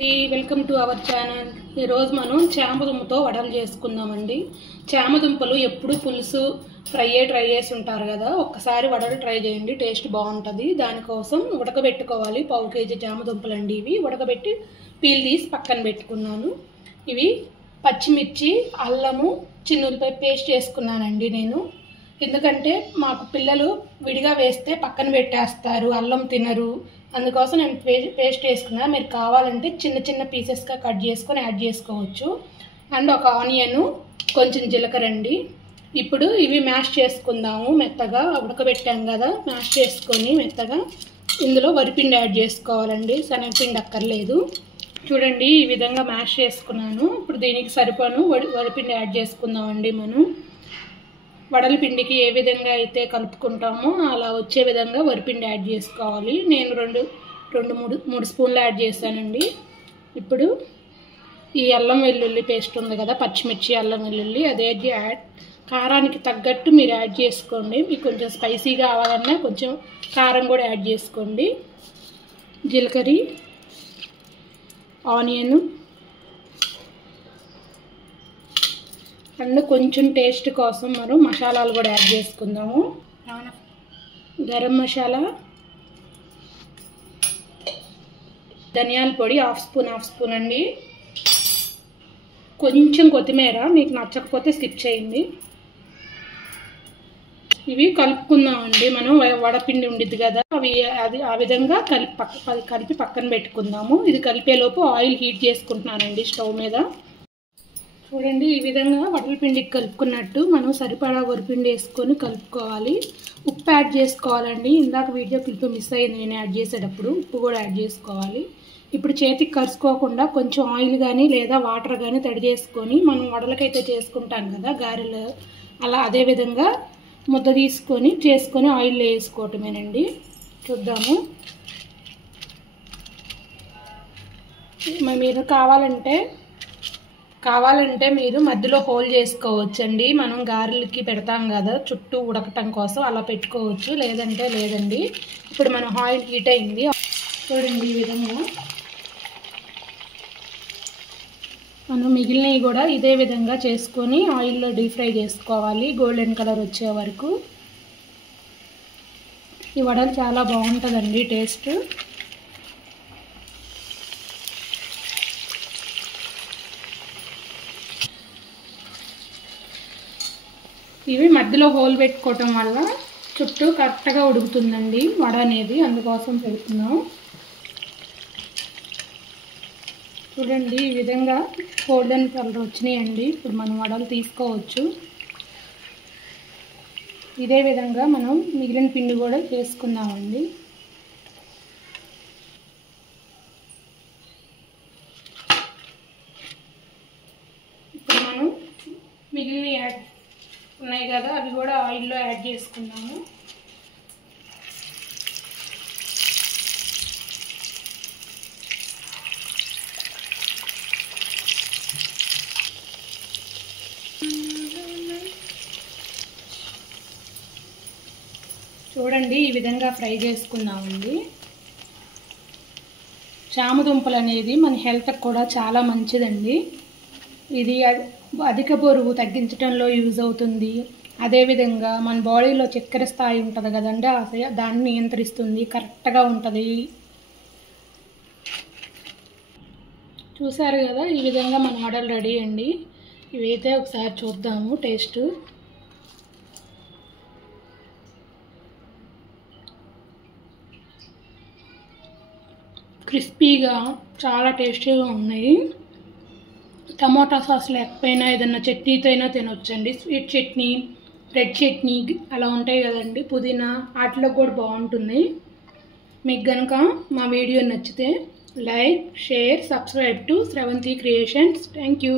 Welcome to our channel. ఈరోజు మనం చామదుంపతో వడలు చేసుకుందామండి. చామదుంపలు ఎప్పుడు పులుసు ట్రై చేసి ఉంటారు కదా, ఒక్కసారి వడలు ట్రై చేయండి, టేస్ట్ బాగుంటుంది. దానికోసం ఉడకబెట్టుకోవాలి. పావు కేజీ చామదుంపలు అండి. ఇవి ఉడకబెట్టి పీల్ తీసి పక్కన పెట్టుకున్నాను. ఇవి పచ్చిమిర్చి, అల్లము, చిన్నులపై పేస్ట్ చేసుకున్నానండి నేను. ఎందుకంటే మాకు పిల్లలు విడిగా వేస్తే పక్కన పెట్టేస్తారు, అల్లం తినరు. అందుకోసం నేను పేస్ట్ వేసుకున్నా. మీరు కావాలంటే చిన్న చిన్న పీసెస్గా కట్ చేసుకొని యాడ్ చేసుకోవచ్చు. అండ్ ఒక ఆనియన్, కొంచెం జీలకర్ర అండి. ఇప్పుడు ఇవి మ్యాష్ చేసుకుందాము. మెత్తగా ఉడకబెట్టాం కదా, మ్యాష్ చేసుకొని మెత్తగా ఇందులో వరిపిండి యాడ్ చేసుకోవాలండి. శనగపిండి అక్కర్లేదు. చూడండి, ఈ విధంగా మ్యాష్ చేసుకున్నాను. ఇప్పుడు దీనికి సరిపోను వరిపిండి యాడ్ చేసుకుందామండి. మనం వడల పిండికి ఏ విధంగా అయితే కలుపుకుంటామో అలా వచ్చే విధంగా వరిపిండి యాడ్ చేసుకోవాలి. నేను మూడు స్పూన్లు యాడ్ చేశానండి. ఇప్పుడు ఈ అల్లం వెల్లుల్లి పేస్ట్ ఉంది కదా, పచ్చిమిర్చి, అల్లం వెల్లుల్లి, అదే కారానికి తగ్గట్టు మీరు యాడ్ చేసుకోండి. మీకు కొంచెం స్పైసీగా అవ్వాలన్నా కొంచెం కారం కూడా యాడ్ చేసుకోండి. జీలకర్ర, ఆనియన్ అండ్ కొంచెం టేస్ట్ కోసం మనం మసాలాలు కూడా యాడ్ చేసుకుందాము. గరం మసాలా, ధనియాల పొడి హాఫ్ స్పూన్ అండి. కొంచెం కొత్తిమీర, మీకు నచ్చకపోతే స్కిప్ చేయండి. ఇవి కలుపుకుందామండి. మనం వడపిండి ఉండిద్ది కదా, ఆ విధంగా కలిపి పక్కన పెట్టుకుందాము. ఇది కలిపేలోపు ఆయిల్ హీట్ చేసుకుంటున్నానండి స్టవ్ మీద. చూడండి, ఈ విధంగా వడల పిండికి కలుపుకున్నట్టు మనం సరిపడా వరిపిండి వేసుకొని కలుపుకోవాలి. ఉప్పు యాడ్ చేసుకోవాలండి. ఇందాక వీడియో క్లిప్ మిస్ అయ్యింది నేను యాడ్ చేసేటప్పుడు. ఉప్పు కూడా యాడ్ చేసుకోవాలి. ఇప్పుడు చేతికి కలుసుకోకుండా కొంచెం ఆయిల్ కానీ లేదా వాటర్ కానీ తడి చేసుకొని మనం వడలకైతే చేసుకుంటాం కదా గారెలు, అలా అదే విధంగా ముద్ద చేసుకొని ఆయిల్లో వేసుకోవటమేనండి. చూద్దాము. మీరు కావాలంటే మీరు మధ్యలో హోల్ చేసుకోవచ్చండి. మనం గారెలకి పెడతాం కదా చుట్టూ ఉడకటం కోసం, అలా పెట్టుకోవచ్చు. లేదంటే లేదండి. ఇప్పుడు మనం ఆయిల్ హీట్ అయింది. చూడండి, ఈ విధంగా మనం మిగిలినవి కూడా ఇదే విధంగా చేసుకొని ఆయిల్లో డీప్ ఫ్రై చేసుకోవాలి, గోల్డెన్ కలర్ వచ్చే వరకు. ఈ వడలు చాలా బాగుంటుందండి టేస్ట్. ఇవి మధ్యలో హోల్ పెట్టుకోవటం వల్ల చుట్టూ కరెక్ట్గా ఉడుకుతుందండి వడ అనేది, అందుకోసం పెడుతున్నాం. చూడండి, ఈ విధంగా గోల్డెన్ కలర్ వచ్చినాయండి. ఇప్పుడు మనం వడలు తీసుకోవచ్చు. ఇదే విధంగా మనం మిగిలిన పిండి కూడా చేసుకుందామండి. ఇప్పుడు మనం మిగిలిన ఉన్నాయి కదా, అవి కూడా ఆయిల్లో యాడ్ చేసుకున్నాము. చూడండి, ఈ విధంగా ఫ్రై చేసుకుందామండి. చామదుంపలు అనేది మన హెల్త్కి కూడా చాలా మంచిదండి. ఇది అధిక బరువు తగ్గించడంలో యూజ్ అవుతుంది. అదేవిధంగా మన బాడీలో చక్కెర స్థాయి ఉంటుంది కదండి, దాన్ని నియంత్రిస్తుంది, కరెక్ట్గా ఉంటుంది. చూసారు కదా, ఈ విధంగా మన వడలు రెడీ అండి. ఇవైతే ఒకసారి చూద్దాము టేస్ట్. క్రిస్పీగా చాలా టేస్టీగా ఉన్నాయి. టమాటా సాస్ లేకపోయినా ఏదన్నా చట్నీతో అయినా తినొచ్చండి. స్వీట్ చట్నీ, రెడ్ చట్నీ అలా ఉంటాయి కదండి, పుదీనా, వాటిలో కూడా బాగుంటుంది. మీకు కనుక మా వీడియో నచ్చితే like, share, subscribe to Sravanthi creations. Thank you.